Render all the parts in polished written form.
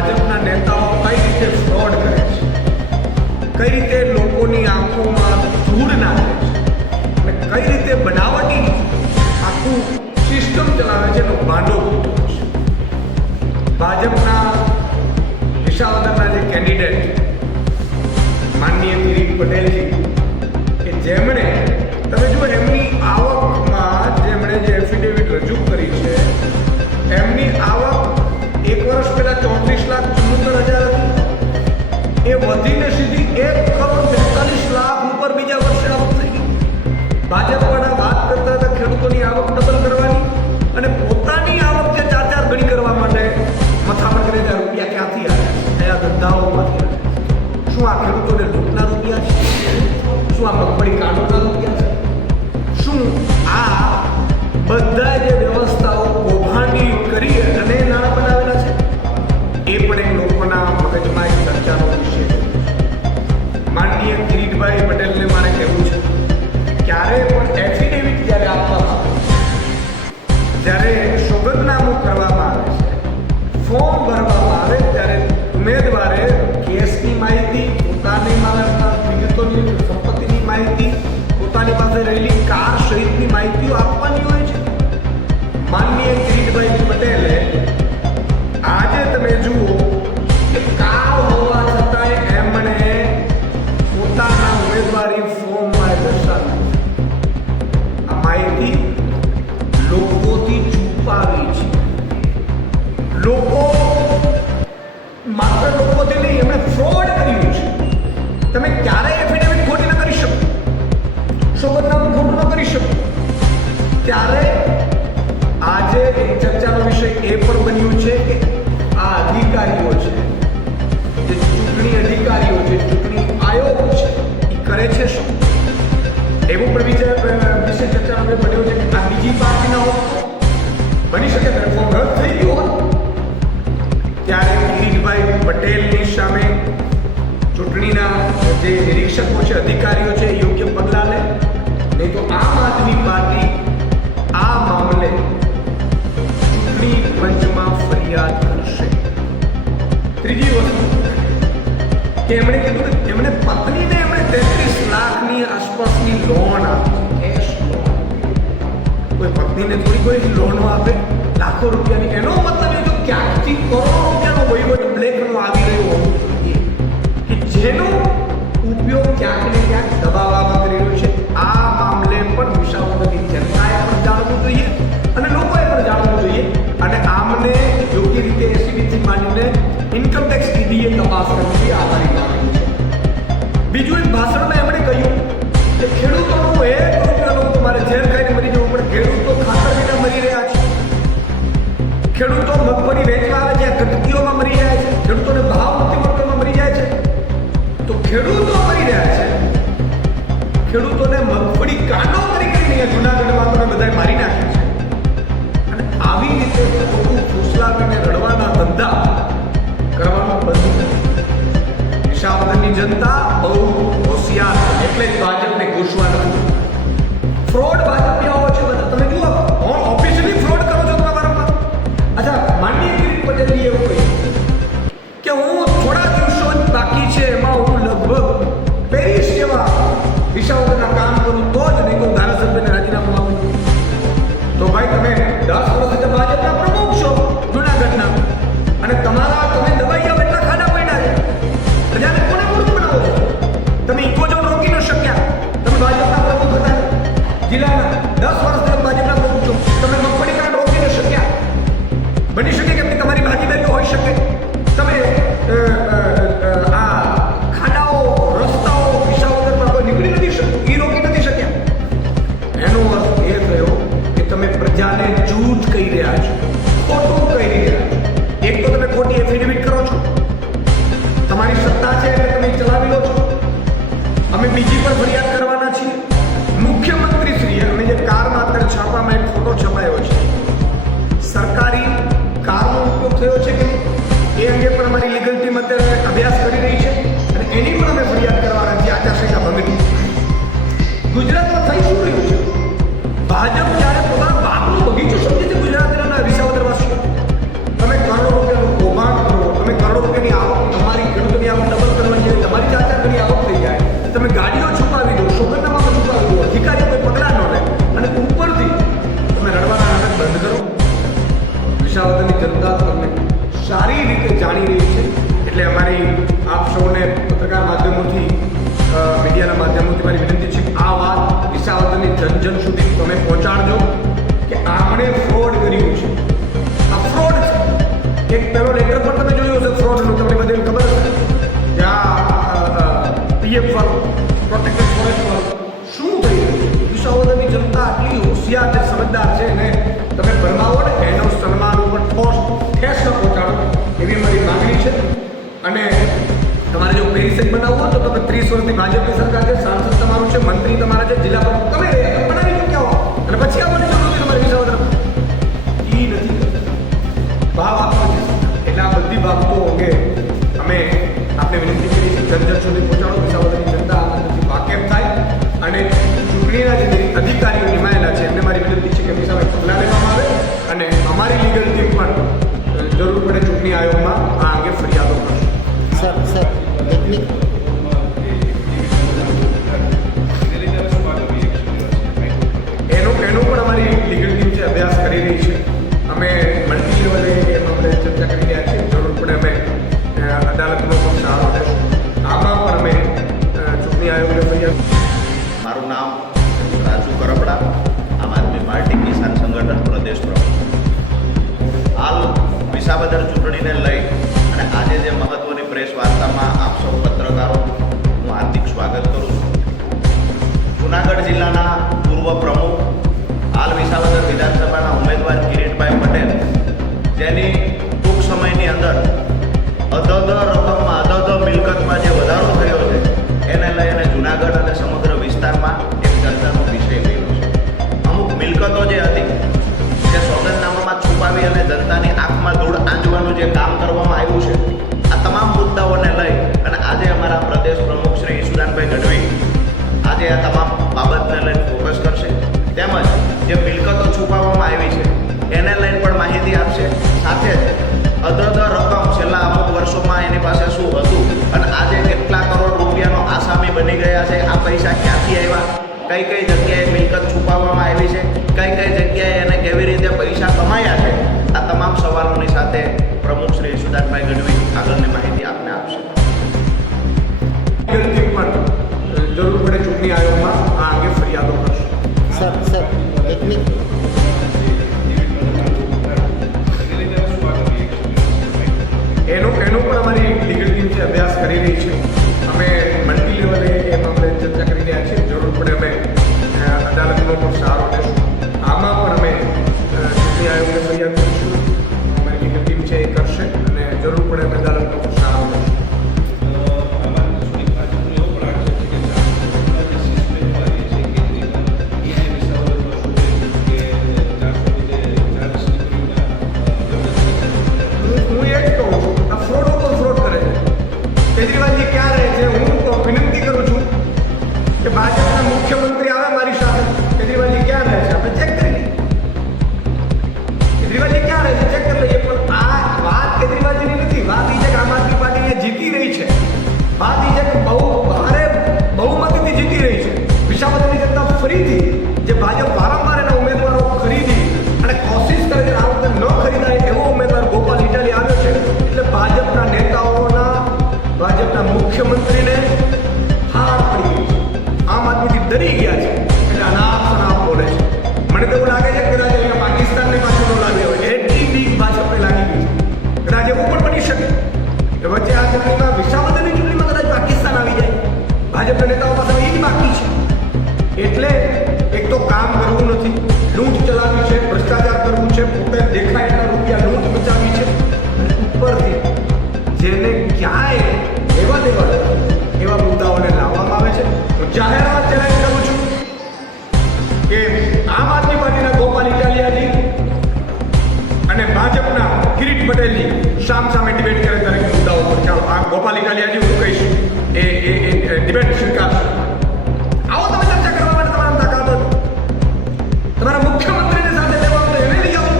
ભાજપના નેતાઓ કઈ રીતે ફ્રોડ કરે છે, કઈ રીતે લોકોની આંખોમાં ધૂળ નાખે છે અને કઈ રીતે બનાવટી આખું સિસ્ટમ ચલાવે છે એનો ભાંડો ફૂટો છે. ભાજપના વિસાવદરના જે કેન્ડિડેટ માનનીય કિરીટ પટેલજી કે જેમણે તમે જો એમની આવકમાં જેમણે જે એફિડેવિટ રજૂ કરી છે, એમની આવક એક વર્ષ પહેલા 34,74,000 હતી, એ વધીને સીધી 1,42,00,000 ઉપર બીજા વર્ષે આવક થઈ ગઈ. ભાજપવાળા વાત કરતા હતા ખેડૂતોની આવક ડબલ કરવાની અને પોતાની આવક જે 4 ગણી કરવા માટે મથામણ કરે છે. રૂપિયા ક્યાંથી આવ્યા છે, કયા ધંધાઓમાંથી આવ્યા છે, શું આ ખેડૂતોને લૂંટના રૂપિયા છે, શું આ મગફળી કાંડોના રૂપિયા છે, શું આ બધા જે વ્યવસ્થાઓ કૌભાંડી કરી અને નાણાં બનાવેલા છે, એ પણ એક લોકોના મગજમાં એક ચર્ચાનો વિષય છે. માનનીય કિરીટભાઈ પટેલને મારે કહેવું છે, ક્યારે પણ એફિડેવિટ જ્યારે આપવામાં આવે છે, જ્યારે સોગંદનામું કરવામાં આવે છે, ફોર્મ ભરવામાં આવે ત્યારે ઉમેદવારે કેસની માહિતી, પોતાની વિગતોની સંપત્તિની માહિતી, પોતાની પાસે રહેલી કાર સહિતની માહિતીઓ આપવાની હોય છે. માનનીય કિરીટભાઈ પટેલે આજે તમે જુઓ કે કાર હોવા છતાંય એમણે પોતાના ઉમેદવારી ફોર્મમાં દર્શાવી આ માહિતી લોકોથી છુપાવી છે. લોકો માત્ર લોકોથી નહીં, એમણે ફ્રોડ કર્યું છે. તમે ક્યારેય એફિડેવિટ ખોટી ન કરી શકો, સોગંદનામું ખોટું ન કરી શકો. ત્યારે આજે એક ચર્ચાનો વિષય એ પણ બન્યું છે કે આ અધિકારીઓ છે, જે ચૂંટણી અધિકારીઓ છે, ચૂંટણી આયોગ છે, એ કરે છે શું? એવું પણ વિશે ચર્ચાનો બન્યો છે કે આ બીજી પાર્ટીના હોત બની શકે ફોર્મ રદ થઈ ગયું હોત. ત્યારે કિરીટભાઈ પટેલની સામે ચૂંટણીના જે નિરીક્ષકો છે, અધિકારીઓ છે, યોગ્ય પગલાં લે, નહીં તો આમ આદમી પાર્ટી આ મામલે ચૂંટણી પંચમાં ફરિયાદ કરશે. ત્રીજી વસ્તુ કે એમણે કીધું કે એમણે પત્નીને એમણે 33 લાખની આસપાસની લોન આપી, કેશ લોન. કોઈ પત્નીને થોડી કોઈ લોનો આપે લાખો રૂપિયાની, એનો મતલબ એ તો ક્યાંકથી કરોડો રૂપિયાનો વહીવટ બ્લેકનો આવી રહ્યો હોવો જોઈએ કે જેનો ઉપયોગ ક્યાંક ને ક્યાંક દબાવવામાં કરી રહ્યો છે. આ મામલે પણ વિસાવદરની જનતાએ પણ જાણવું જોઈએ અને લોકોએ પણ જાણવું જોઈએ અને આમને યોગ્ય રીતે એસીબીથી માંડીને ઇન્કમટેક્સ ઈડીએ તપાસ કરવી આભારી માગણી છે. બીજું એક ભાષણમાં એમણે કહ્યું કે ખેડૂતોનું એક રૂપિયાનો તમારે ઝેર ખાઈને મરી જવું પડે, ખેડૂતો ખાતર વિના મરી રહ્યા છે, ખેડૂતો મગફળી વેચવા આવે છે, ગટકીઓમાં મરી જાય છે, ખેડૂતોને ભાવ નથી મળતો એમાં મરી જાય છે. તો ખેડૂતો મરી રહ્યા છે, ખેડૂતોને મગફળી કાંડો કરીને જૂનાગઢમાં તમે બધાએ મારી નાખ્યા છે અને આવી રીતે ખોટું ફૂસલાવીને રડવાના ધંધા કરવાનું બંધ કરે. વિસાવદરની જનતા બહુ હોશિયાર છે, એટલે જ ભાજપને ઘૂસવા નથી. ફ્રોડ ભાજપિયાઓ છે બધા. તમે જુઓ ઓફિશિયલી ફ્રોડ કરો છો તમારા. અચ્છા, માનનીય કિરીટ પટેલજી એવું કહ્યું કે હું થોડા દિવસો જ બાકી છે, એમાં હું લગભગ પેરિસ જેવા વિસાવદરના કામ કરું તો જ, નહીં તો ધારાસભ્યને રાજીનામું આપું. તો ભાઈ તમે 10 વર્ષથી ભાજપના પ્રમુખ છો જૂનાગઢના અને તમે દબાઈ જાવ એટલા ખાડા પડ્યા છે. પ્રજાને કોને મૂર્ખ બનાવો છો? રીતે જાણી રહી છે. એટલે અમારી આપ સૌને પત્રકાર માધ્યમોથી મીડિયાના માધ્યમોથી મારી વિનંતી છે આ વાત વિસાવદરની જન સુધી તમે પહોંચાડજો કે આમણે ફ્રોડ કર્યું છે. આ ફ્રોડ છે. એક પેલો લેટર પર તમે જોયું હશે ફ્રોડનું, તમને બધાને ખબર હશે. ત્યાં પીએફ વાળો પ્રોટેક્ટેડ ફોરેસ્ટ વાળો શું થઈ રહ્યું છે. વિસાવદરની જનતા આટલી હોશિયાર છે, સમજદાર છે, અને તમે ભરમાવો ને એનો સન્માન ઉપર ઠેસ ન પહોંચાડો એવી અમારી માંગણી છે. અને તમારે જો પેરિસેટ બનાવવું હોય તો તમે 30 વર્ષથી ભાજપની સરકાર છે, સાંસદ તમારું છે, મંત્રી તમારા છે, જિલ્લા પ્રમુખ તમે બનાવી ચૂક્યા હો અને પછી આવવાની જરૂર નથી તમારી વિસાવદર ઈ નથી ભાવ આપવા છે. એટલે આ બધી બાબતો અંગે અમે આપણે વિનંતી કરી છે જન સુધી પહોંચાડો, વિસાવદરની જનતા આનાથી વાકેફ થાય. અને ચૂંટણીના જે અધિકારીઓ નિમાયેલા છે એમને મારી વિનંતી છે કે વિસાવદર પગલાં લેવામાં આવે અને અમારી લીગલ ટીમ પણ જરૂર પડે ચૂંટણી આયોગમાં આ અંગે ફરિયાદો કરશે. સર એનો પણ અમારી લીગલ ટીમ છે અભ્યાસ કરી રહી છે. અમે મલ્ટી લેવલે એમ આપણે ચર્ચા કરી રહ્યા છીએ. જરૂર પડે અમે અદાલતનો પણ સહારો લેશું. આમાં પણ અમે ચૂંટણી આયોગને ફરિયાદ. મારું નામ રાજુ કરપડા, આમ આદમી પાર્ટી કિસાન સંગઠન પ્રદેશ પ્રમુખ. હાલ વિસાવદર ચૂંટણીને લઈ અને આજે જે મહત્વની પ્રેસ વાર્તામાં આપ સૌ પત્રકારો હું હાર્દિક સ્વાગત કરું છું. જૂનાગઢ જિલ્લાના પૂર્વ પ્રમુખ, હાલ વિસાવદર વિધાનસભાના ઉમેદવાર કિરીટભાઈ પટેલ, જેની ટૂંક સમયની અંદર રકમમાં મિલકતમાં જે વધારો થયો છે એને લઈને જૂનાગઢ અને સમગ્ર વિસ્તારમાં એક ચર્ચાનો વિષય બન્યો છે. અમુક મિલકતો જે હતી જે સોગંદનામામાં છુપાવી અને જનતાની આંખમાં ધૂળ આંજવાનું જે કામ કરવામાં આવ્યું છે, આ તમામ મુદ્દાઓને લઈ અને આજે અમારા પ્રદેશ પ્રમુખ શ્રી ઈશુદાનભાઈ ગઢવી આજે આ તમામ બાબતને લઈને ફોકસ કરશે. તેમજ જે મિલકતો છુપાવવામાં આવી છે એને લઈને પણ માહિતી આપશે. સાથે જ રકમ છેલ્લા અમુક વર્ષોમાં એની પાસે શું હતું અને આજે કેટલા કરોડ રૂપિયાનો આસામી બની ગયા છે, આ પૈસા ક્યાંથી આવ્યા, કઈ કઈ જગ્યાએ મિલકત છુપાવવામાં આવી છે, કઈ કઈ જગ્યાએ એને કેવી રીતે પૈસા કમાયા છે, આ તમામ સવાલોની સાથે પ્રમુખ શ્રી ઈશુદાનભાઈ ગઢવી આગળની માહિતી આપને આપશે. પણ જરૂર પડે ચૂંટણી આયોગમાં આ અંગે ફરિયાદો કરશે. સર એક મિનિટ. એનો પણ અમારી લીગલ ટીમ છે અભ્યાસ કરી રહી છે. અમે મલ્ટી લેવલે એમ આપણે ચર્ચા કરી રહ્યા છીએ. જરૂર પડે અમે અદાલતનો પણ સહારો લેશું. આમાં પણ અમે ચૂંટણી આયોગને ફરિયાદ કરીશું. અમારી લીગલ ટીમ છે એ કરશે અને જરૂર પડે અમે અદાલતનો પણ સહારો લેશું. કેજરીવાલજી ક્યાં રહે છે? હું વિનંતી કરું છું કે ભાજપના મુખ્યમંત્રી આવે મારી સાથે. કેજરીવાલજી ક્યાં રહે છે આપણે ચેક કરી લઈએ. કેજરીવાલજી ક્યાં રહે છે ચેક કરી લઈએ. પણ આ વાત કેજરીવાલજીની નથી. વાત એ છે કે આમ આદમી પાર્ટી અહીંયા જીતી રહી છે. વાત એ છે કે ભારે બહુમતીથી જીતી રહી છે. વિસાવદરની જનતા ફરીથી જે ભાજપ વારંવાર એના ઉમેદવારો ખરીદી અને કોશિશ કરે છે આ વખતે ન ખરીદાય એવો ઉમેદવાર ગોપાલ ઇટાલી આવ્યો છે. એટલે ભાજપના નેતાઓના ભાજપના મુખ્યમંત્રીને હાર પડી ગઈ છે. આમ આદમીથી ડરી ગયા છે. એટલે અનાપ બોલે છે. મને તો એવું લાગે છે કે કદાચ અહીંયા પાકિસ્તાનને પાછું ન લાવ્યો હોય એટલી બીક ભાજપને લાગી ગઈ છે. કદાચ એવું પણ બની શકે કે વચ્ચે આ ચૂંટણીમાં વિસાવદરની ચૂંટણીમાં કદાચ પાકિસ્તાન આવી જાય. ભાજપના નેતાઓ પાસે એ જ બાકી છે. એટલે એક તો કામ કરવું નથી, લૂંટ ચલાવવી છે, ભ્રષ્ટાચાર કરવું છે, પોતે દેખાય એટલા રૂપિયા લૂંટ બચાવવી છે અને ઉપરથી જેને ક્યાંય લેવા દેવા એવા મુદ્દાઓને લાવવામાં આવે છે. હું જાહેરમાં ચેલેન્જ કરું છું કે આમ આદમી પાર્ટીના ગોપાલ ઇટાલિયાજી અને ભાજપના કિરીટ પટેલજી સામે ડિબેટ કરે દરેક મુદ્દાઓ પર. ચાલો આ ગોપાલ ઇટાલિયાજી હું કહીશ એ ડિબેટ સ્વીકારશે. આવો તમે ચર્ચા કરવા માટે તમારા તાકાત હોય. તમારા મુખ્યમંત્રીને સાથે લેવાનું તો એને લઈ આવો.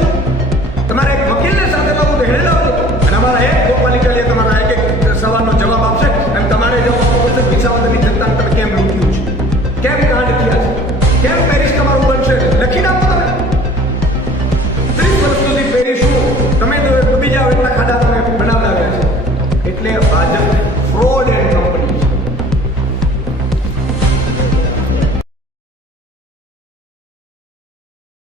તમારે એક વકીલને સાથે લાવવું તો એને લાવો. અને અમારા એક ગોપાલ ઇટાલિયા તમારા એક સવાલનો જવાબ આપશે અને તમારે જવાબ આપવો પડશે વિસાવદરની જનતાને તમે કેમ લૂંટ્યું.